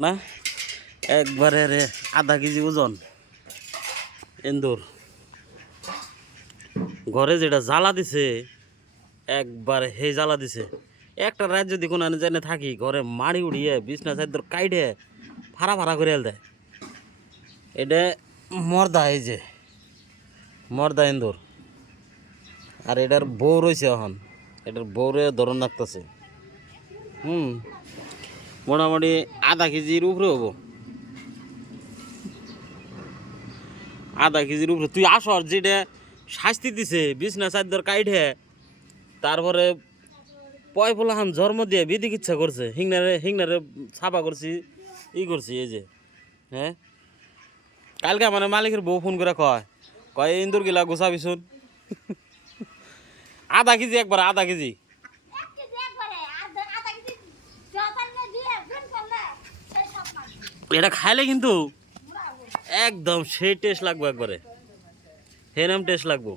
না একবারে রে আধা কেজি ওজন এন্দুর ঘরে যেটা জ্বালা দিছে একবারে হে জ্বালা দিছে একটা রাত যদি কোনো জেনে থাকি ঘরে মাড়ি উড়িয়ে বিছনা চাদর কাইডে ফাড়া ফাড়া করে দেয় এটা মর্দা এই যে মর্দা এন্দুর আর এটার বউ রয়েছে এখন এটার বউরে ধরন রাখতেছে মোটামুটি আধা কেজির উপরে হবো আধা কেজির উপরে তুই আসর যেটা শাস্তি দিছে বিছনা চাদর কাইডে তারপরে পয় পোলাহান জন্ম দিয়ে বিদিক ইচ্ছা করছে হিংনারে ছাপা করছি করছি এই যে হ্যাঁ কালকে মানে মালিকের বউ ফোন করে কয় কয় ইন্দুর গিলা গোছাবি শুন আধা কেজি একবার আধা কেজি এটা খাইলে কিন্তু একদম সেই টেস্ট লাগবে একবারে হেরাম টেস্ট লাগবো